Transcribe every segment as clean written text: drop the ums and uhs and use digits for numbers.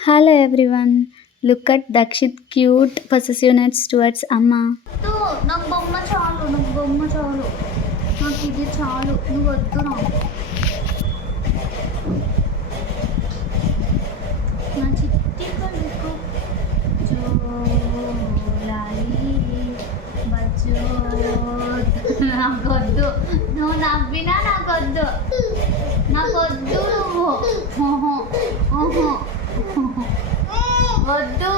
Hello everyone. Look at Dakshit cute possessiveness towards Amma. వద్దు నాకు బొమ్మ చాలు నాకు బొమ్మ చాలు నాకు ఇది చాలు నువ్వు వద్దు నాకు నా చిట్టి కొడుకు జోలాలి బచ్చో నాకు వద్దు నువ్వు నవ్వినా నాకు వద్దు నువ్వు ఓహో ఓహో వద్దు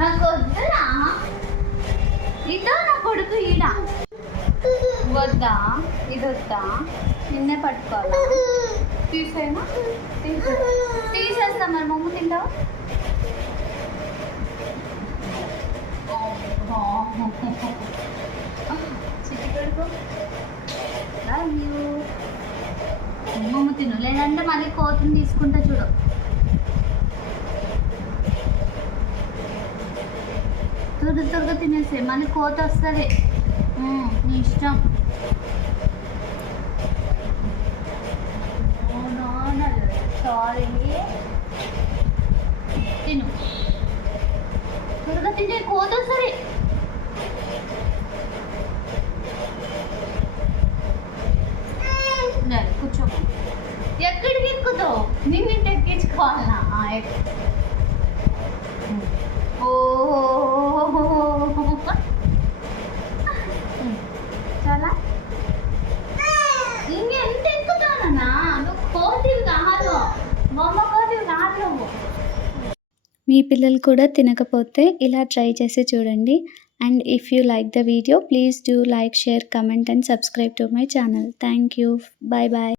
నాకు వద్దురా ఇదో నా కొడుకు ఈడ వద్దా ఇది వద్దా నిన్నే పట్టుకోవాలా తీసేనా తీసేస్తా మరి మమ్మ తింటావా చిట్టి కొడుకు లవ్ యూ మమ్మ తిను లేదంటే మళ్ళీ కోతిని తీసుకుంటా చూడు త్వరగా తినేసే మళ్ళీ కోత వస్తుంది నీ ఇష్టం సారీ తిను త్వరగా తినే కోత వస్తుంది కూర్చోమా ఎక్కడికి ఎక్కుతావు నేను ఇంటి ఎక్కించుకోవాలన్నా ఓ చాలా ఇంకెంత ఎక్కుతానన్నా నువ్వు కోతివి కాదు బొమ్మ కోతివి కాదు నువ్వు మీ పిల్లలు కూడా తినకపోతే ఇలా ట్రై చేసి చూడండి. And if you like the video, please do like, share, comment and subscribe to my channel. Thank you. Bye bye.